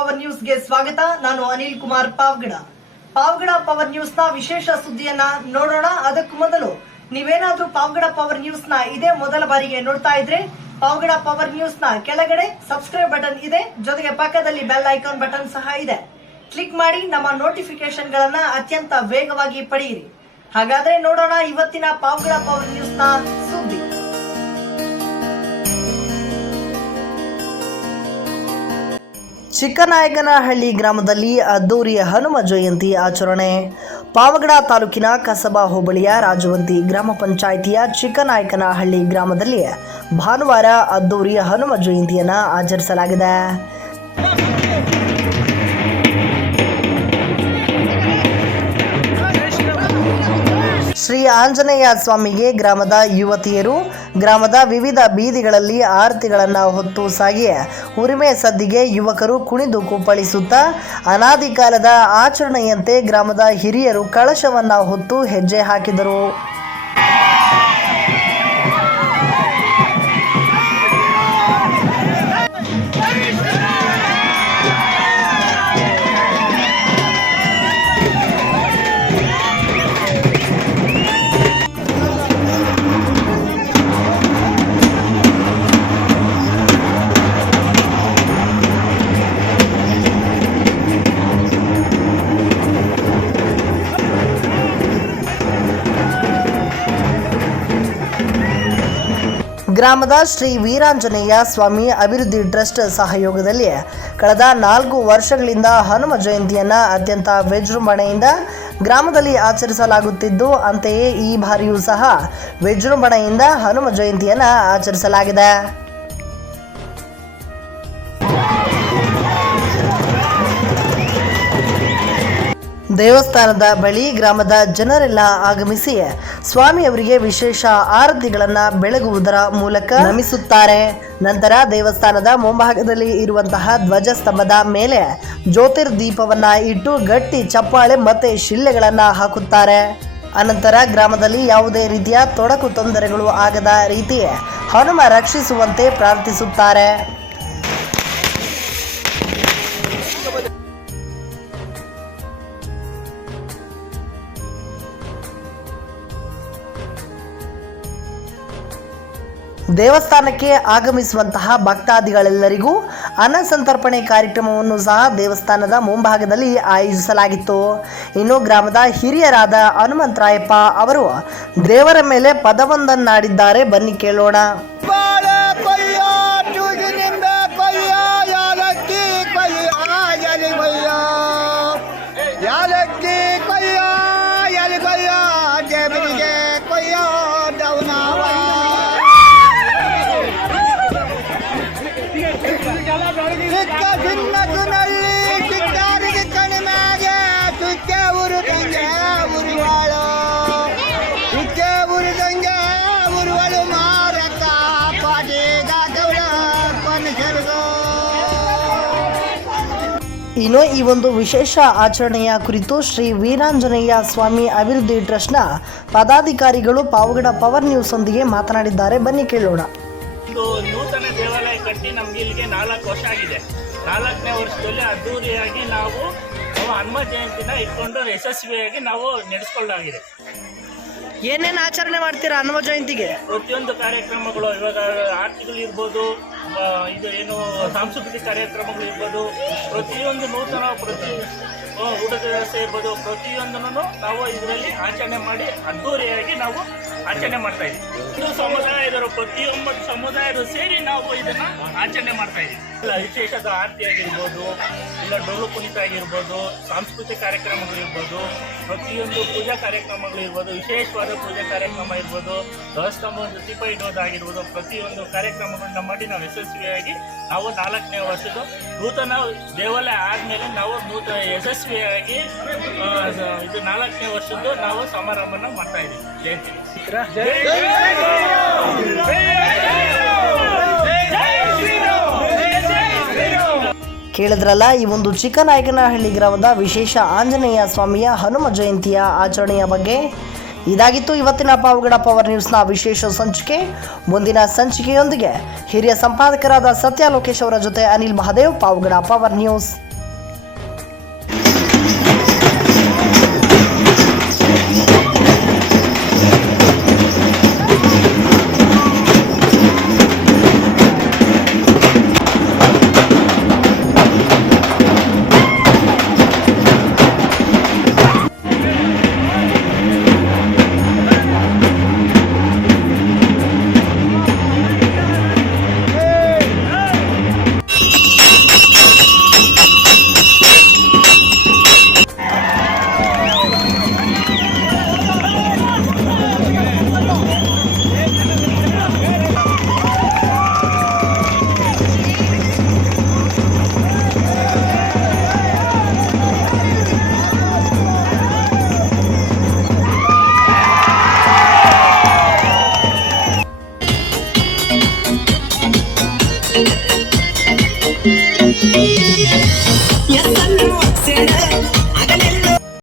Power ನ್ಯೂಸ್ಗೆ ಸ್ವಾಗತ. ನಾನು ಅನಿಲ್ ಕುಮಾರ್ ಪಾವ್ಗಡ. ಪಾವ್ಗಡ ಪವರ್ ನ್ಯೂಸ್ನ ವಿಶೇಷ ಸುದ್ದಿಯನ್ನ ನೋಡೋಣ. ಅದಕ್ಕೂ ಮೊದಲು ನೀವೇನಾದ್ರೂ ಪಾವ್ಗಡ ಪವರ್ ನ್ಯೂಸ್ನ ಇದೇ ಮೊದಲ ಬಾರಿಗೆ ನೋಡ್ತಾ ಇದ್ರೆ ಪಾವ್ಗಡ ಪವರ್ ನ್ಯೂಸ್ನ ಕೆಳಗಡೆ ಸಬ್ಸ್ಕ್ರೈಬ್ ಬಟನ್ ಇದೆ. ಜೊತೆಗೆ ಪಕ್ಕದಲ್ಲಿ ಬೆಲ್ ಐಕಾನ್ ಬಟನ್ ಸಹ ಇದೆ. ಕ್ಲಿಕ್ ಮಾಡಿ ನಮ್ಮ ನೋಟಿಫಿಕೇಶನ್ ಗಳನ್ನ ಅತ್ಯಂತ ವೇಗವಾಗಿ ಪಡೆಯಿರಿ. ಹಾಗಾದ್ರೆ ನೋಡೋಣ ಇವತ್ತಿನ ಪಾವ್ಗಡ ಪವರ್ ನ್ಯೂಸ್ನ ಸುದ್ದಿ. ಚಿಕ್ಕನಾಯಕನಹಳ್ಳಿ ಗ್ರಾಮದಲ್ಲಿ ಅದ್ದೂರಿಯ ಹನುಮ ಜಯಂತಿ ಆಚರಣೆ. ಪಾವಗಡ ತಾಲೂಕಿನ ಕಸಬಾ ಹೋಬಳಿಯ ರಾಜವಂತಿ ಗ್ರಾಮ ಪಂಚಾಯಿತಿಯ ಚಿಕ್ಕನಾಯಕನಹಳ್ಳಿ ಗ್ರಾಮದಲ್ಲಿ ಭಾನುವಾರ ಅದ್ದೂರಿಯ ಹನುಮ ಜಯಂತಿಯನ್ನು ಆಚರಿಸಲಾಗಿದೆ. ಶ್ರೀ ಆಂಜನೇಯ ಸ್ವಾಮಿಗೆ ಗ್ರಾಮದ ಯುವತಿಯರು, ಗ್ರಾಮದ ವಿವಿಧ ಬೀದಿಗಳಲ್ಲಿ ಆರತಿಗಳನ್ನು ಹೊತ್ತು ಸಾಗಿ ಉರಿಮೆ ಸದ್ದಿಗೆ ಯುವಕರು ಕುಣಿದು ಕುಪ್ಪಳಿಸುತ್ತಾ ಅನಾದಿ ಕಾಲದ ಆಚರಣೆಯಂತೆ ಗ್ರಾಮದ ಹಿರಿಯರು ಕಳಶವನ್ನು ಹೊತ್ತು ಹೆಜ್ಜೆ ಹಾಕಿದರು. ಗ್ರಾಮದ ಶ್ರೀ ವೀರಾಂಜನೇಯ ಸ್ವಾಮಿ ಅಭಿವೃದ್ಧಿ ಟ್ರಸ್ಟ್ ಸಹಯೋಗದಲ್ಲಿ ಕಳೆದ ನಾಲ್ಕು ವರ್ಷಗಳಿಂದ ಹನುಮ ಜಯಂತಿಯನ್ನು ಅತ್ಯಂತ ವಿಜೃಂಭಣೆಯಿಂದ ಗ್ರಾಮದಲ್ಲಿ ಆಚರಿಸಲಾಗುತ್ತಿದ್ದು, ಅಂತೆಯೇ ಈ ಬಾರಿಯೂ ಸಹ ವಿಜೃಂಭಣೆಯಿಂದ ಹನುಮ ಜಯಂತಿಯನ್ನು ಆಚರಿಸಲಾಗಿದೆ. ದೇವಸ್ಥಾನದ ಬಳಿ ಗ್ರಾಮದ ಜನರೆಲ್ಲ ಆಗಮಿಸಿ ಸ್ವಾಮಿಯವರಿಗೆ ವಿಶೇಷ ಆರತಿಗಳನ್ನು ಬೆಳಗುವುದರ ಮೂಲಕ ನಮಿಸುತ್ತಾರೆ. ನಂತರ ದೇವಸ್ಥಾನದ ಮುಂಭಾಗದಲ್ಲಿ ಇರುವಂತಹ ಧ್ವಜಸ್ತಂಭದ ಮೇಲೆ ಜ್ಯೋತಿರ್ದೀಪವನ್ನ ಇಟ್ಟು ಗಟ್ಟಿ ಚಪ್ಪಾಳೆ ಮತ್ತೆ ಶಿಲ್ಲೆಗಳನ್ನು ಹಾಕುತ್ತಾರೆ. ಅನಂತರ ಗ್ರಾಮದಲ್ಲಿ ಯಾವುದೇ ರೀತಿಯ ತೊಡಕು ತೊಂದರೆಗಳು ಆಗದ ರೀತಿ ಹನುಮ ರಕ್ಷಿಸುವಂತೆ ಪ್ರಾರ್ಥಿಸುತ್ತಾರೆ. ದೇವಸ್ಥಾನಕ್ಕೆ ಆಗಮಿಸುವಂತಹ ಭಕ್ತಾದಿಗಳೆಲ್ಲರಿಗೂ ಅನ್ನಸಂತರ್ಪಣೆ ಕಾರ್ಯಕ್ರಮವನ್ನು ಸಹ ದೇವಸ್ಥಾನದ ಮುಂಭಾಗದಲ್ಲಿ ಆಯೋಜಿಸಲಾಗಿತ್ತು. ಇನ್ನು ಗ್ರಾಮದ ಹಿರಿಯರಾದ ಹನುಮಂತರಾಯಪ್ಪ ಅವರು ದೇವರ ಮೇಲೆ ಪದವೊಂದನ್ನಾಡಿದ್ದಾರೆ. ಬನ್ನಿ ಕೇಳೋಣ. ಇನ್ನು ಈ ಒಂದು ವಿಶೇಷ ಆಚರಣೆಯ ಕುರಿತು ಶ್ರೀ ವೀರಾಂಜನೇಯ ಸ್ವಾಮಿ ಅಭಿವೃದ್ಧಿ ಟ್ರಸ್ಟ್ನ ಪದಾಧಿಕಾರಿಗಳು ಪಾವಗಡ ಪವರ್ ನ್ಯೂಸ್ ಒಂದಿಗೆ ಮಾತನಾಡಿದ್ದಾರೆ. ಬನ್ನಿ ಕೇಳೋಣ. ನೂತನ ದೇವಾಲಯ ಕಟ್ಟಿ ನಮ್ಗೆ ಇಲ್ಲಿಗೆ ನಾಲ್ಕು ವರ್ಷ ಆಗಿದೆ. ನಾಲ್ಕನೇ ವರ್ಷದಲ್ಲಿ ಅದ್ದೂರಿಯಾಗಿ ನಾವು ಹನುಮ ಜಯಂತಿನ ಇಟ್ಕೊಂಡು ಯಶಸ್ವಿಯಾಗಿ ನಾವು ನಡೆಸ್ಕೊಳ್ಳಾಗಿದೆ ಏನೇನು ಆಚರಣೆ ಮಾಡ್ತೀರಾ ಹನುಮ ಜಯಂತಿಗೆ? ಪ್ರತಿಯೊಂದು ಕಾರ್ಯಕ್ರಮಗಳು, ಇವಾಗ ಆರ್ಥಿಕಗಳು ಇರ್ಬೋದು ಇದು ಏನು ಸಾಂಸ್ಕೃತಿಕ ಕಾರ್ಯಕ್ರಮಗಳು ಇರ್ಬೋದು, ಪ್ರತಿಯೊಂದು ನೂತನ ಪ್ರತಿ ಊಟದ ವ್ಯವಸ್ಥೆ ಇರ್ಬೋದು, ಪ್ರತಿಯೊಂದನ್ನು ನಾವು ಇದರಲ್ಲಿ ಆಚರಣೆ ಮಾಡಿ ಅದ್ದೂರಿಯಾಗಿ ನಾವು ಆಚರಣೆ ಮಾಡ್ತಾ ಇದ್ದೀವಿ. ಇದು ಸಮುದಾಯದವರು ಪ್ರತಿಯೊಂಬತ್ತು ಸಮುದಾಯದ ಸೇರಿ ನಾವು ಇದನ್ನು ಆಚರಣೆ ಮಾಡ್ತಾ ಇದ್ದೀವಿ. ವಿಶೇಷದ ಆರತಿ ಆಗಿರ್ಬೋದು ಇಲ್ಲ ಡೊಳ್ಳು ಕುಣಿತ ಆಗಿರ್ಬೋದು ಸಾಂಸ್ಕೃತಿಕ ಕಾರ್ಯಕ್ರಮಗಳು ಇರ್ಬೋದು ಪ್ರತಿಯೊಂದು ಪೂಜಾ ಕಾರ್ಯಕ್ರಮಗಳು ಇರ್ಬೋದು ವಿಶೇಷವಾದ ಪೂಜಾ ಕಾರ್ಯಕ್ರಮ ಇರ್ಬೋದು ಧ್ವಜಸ್ತಂಭವನ್ನು ದೀಪ ಇಡೋದಾಗಿರ್ಬೋದು ಪ್ರತಿಯೊಂದು ಕಾರ್ಯಕ್ರಮಗಳನ್ನ ಮಾಡಿ ನಾವು ಯಶಸ್ವಿಯಾಗಿ ನಾವು ನಾಲ್ಕನೇ ವರ್ಷದ ನೂತನ ದೇವಾಲಯ ಆದಮೇಲೆ ನಾವು ನೂತನ ಯಶಸ್ವಿಯಾಗಿ ಇದು ನಾಲ್ಕನೇ ವರ್ಷದ್ದು ನಾವು ಸಮಾರಂಭನ ಮಾಡ್ತಾ ಇದ್ದೀವಿ. ಜಯಂತಿ ಕೇಳಿದ್ರಲ್ಲ, ಈ ಒಂದು ಚಿಕ್ಕನಾಯಕನಹಳ್ಳಿ ಗ್ರಾಮದ ವಿಶೇಷ ಆಂಜನೇಯ ಸ್ವಾಮಿಯ ಹನುಮ ಜಯಂತಿಯ ಆಚರಣೆಯ ಬಗ್ಗೆ. ಇದಾಗಿತ್ತು ಇವತ್ತಿನ ಪಾವಗಡ ಪವರ್ ನ್ಯೂಸ್ನ ವಿಶೇಷ ಸಂಚಿಕೆ. ಮುಂದಿನ ಸಂಚಿಕೆಯೊಂದಿಗೆ ಹಿರಿಯ ಸಂಪಾದಕರಾದ ಸತ್ಯ ಲೋಕೇಶ್ ಅವರ ಜೊತೆ ಅನಿಲ್ ಮಹಾದೇವ್, ಪಾವಗಡ ಪವರ್ ನ್ಯೂಸ್.